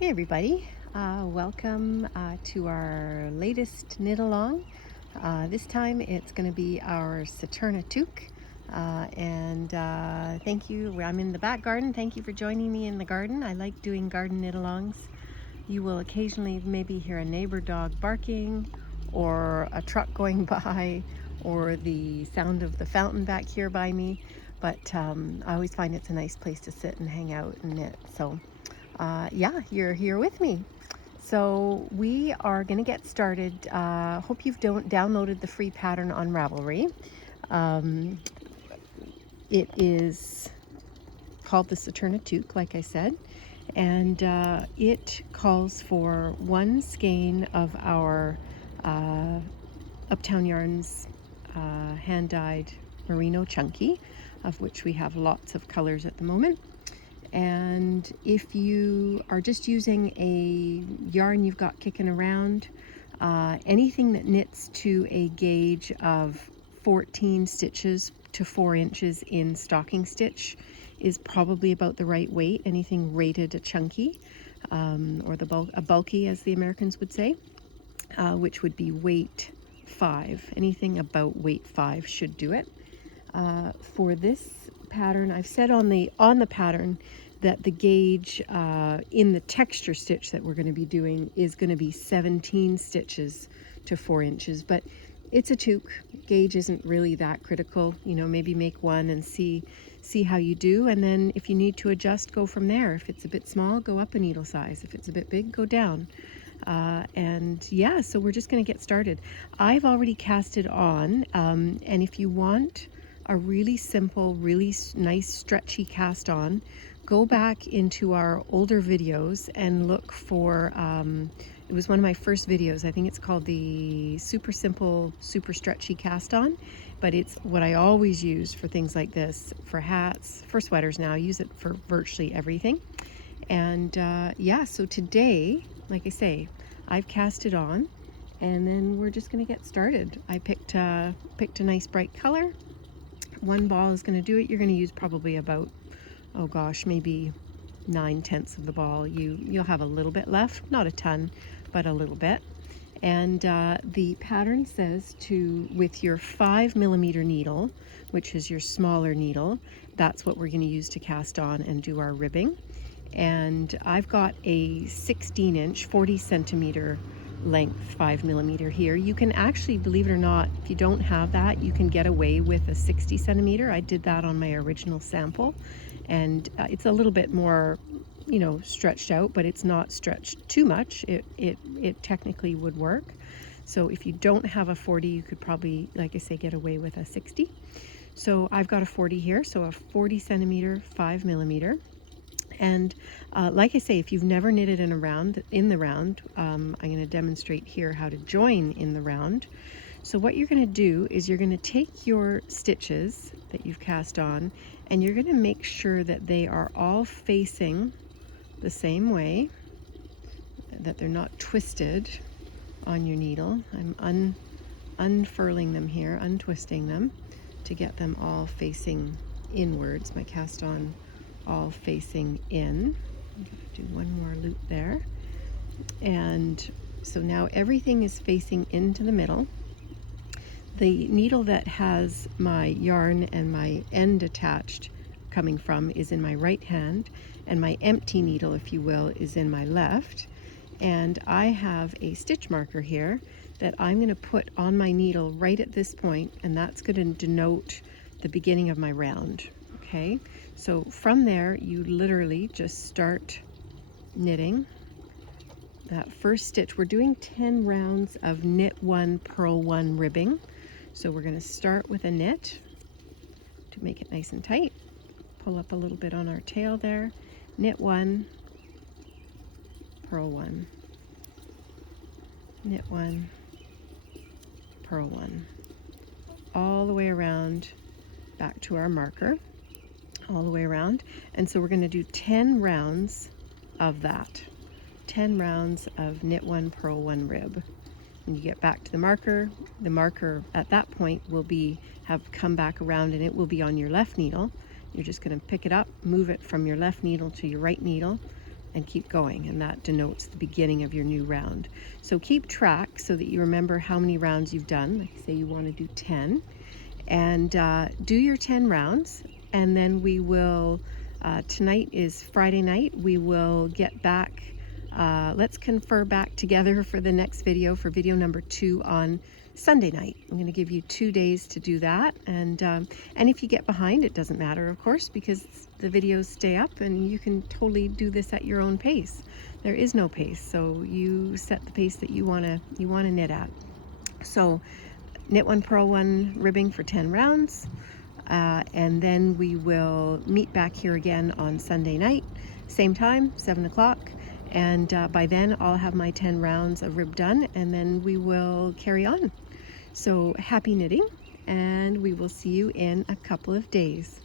Hey everybody, welcome to our latest knit along. This time it's going to be our Saturna Toque, and thank you. I'm in the back garden. Thank you for joining me in the garden. I like doing garden knit alongs. You will occasionally maybe hear a neighbor dog barking or a truck going by or the sound of the fountain back here by me, but I always find it's a nice place to sit and hang out and knit. So yeah, you're here with me. So we are going to get started. Hope you've downloaded the free pattern on Ravelry. Um, it is called the Saturna Toque, like I said, and it calls for one skein of our uh, Uptown Yarns hand-dyed merino chunky, of which we have lots of colors at the moment. And if you are just using a yarn you've got kicking around, anything that knits to a gauge of 14 stitches to 4 inches in stocking stitch is probably about the right weight. Anything rated a chunky, or a bulky as the Americans would say, which would be weight 5. Anything about weight 5 should do it. For this pattern, I've said on the pattern that the gauge in the texture stitch that we're going to be doing is going to be 17 stitches to 4 inches, but it's a toque. Gauge isn't really that critical. You know, maybe make one and see how you do, and then if you need to adjust, go from there. If it's a bit small, go up a needle size. If it's a bit big, go down. And yeah, so we're just going to get started. I've already cast it on, and if you want a really simple, really nice stretchy cast on, go back into our older videos and look for, it was one of my first videos. I think it's called the Super Simple, Super Stretchy Cast On, but it's what I always use for things like this, for hats, for sweaters now. I use it for virtually everything. And yeah, so today, like I say, I've cast it on, and then we're just gonna get started. I picked a nice bright color. One ball is going to do it. You're going to use probably about, oh gosh, maybe 9/10 of the ball. You'll have a little bit left, not a ton, but a little bit. And the pattern says to, with your 5mm needle, which is your smaller needle, that's what we're going to use to cast on and do our ribbing. And I've got a 16-inch, 40-centimeter length 5mm here. You can actually, believe it or not, if you don't have that, you can get away with a 60-centimeter. I did that on my original sample, and it's a little bit more, you know, stretched out, but it's not stretched too much. It technically would work. So if you don't have a 40, you could probably, like I say, get away with a 60. So I've got a 40 here, so a 40-centimeter 5mm. And like I say, if you've never knitted in the round, I'm going to demonstrate here how to join in the round. So what you're going to do is you're going to take your stitches that you've cast on, and you're going to make sure that they are all facing the same way, that they're not twisted on your needle. I'm unfurling them here, untwisting them to get them all facing inwards. My cast on all facing in. I'm going to do one more loop there. And so now everything is facing into the middle. The needle that has my yarn and my end attached coming from is in my right hand, and my empty needle, if you will, is in my left. And I have a stitch marker here that I'm going to put on my needle right at this point, and that's going to denote the beginning of my round. Okay, so from there you literally just start knitting that first stitch. We're doing 10 rounds of knit 1, purl 1 ribbing. So we're going to start with a knit to make it nice and tight. Pull up a little bit on our tail there. Knit 1, purl 1, knit 1, purl 1, all the way around back to our marker, all the way around. And so we're going to do 10 rounds of that, 10 rounds of knit 1, purl 1 rib. When you get back to the marker at that point will have come back around, and it will be on your left needle. You're just going to pick it up, move it from your left needle to your right needle, and keep going, and that denotes the beginning of your new round. So keep track so that you remember how many rounds you've done. Like say you want to do 10, and do your 10 rounds, and then we will, tonight is Friday night, we will get back, let's confer back together for the next video, for video number 2 on Sunday night. I'm going to give you 2 days to do that, and if you get behind, it doesn't matter, of course, because the videos stay up and you can totally do this at your own pace. There is no pace, so you set the pace that you want to knit at. So knit 1, purl 1 ribbing for 10 rounds, and then we will meet back here again on Sunday night, same time, 7 o'clock. And by then I'll have my 10 rounds of rib done, and then we will carry on. So happy knitting, and we will see you in a couple of days.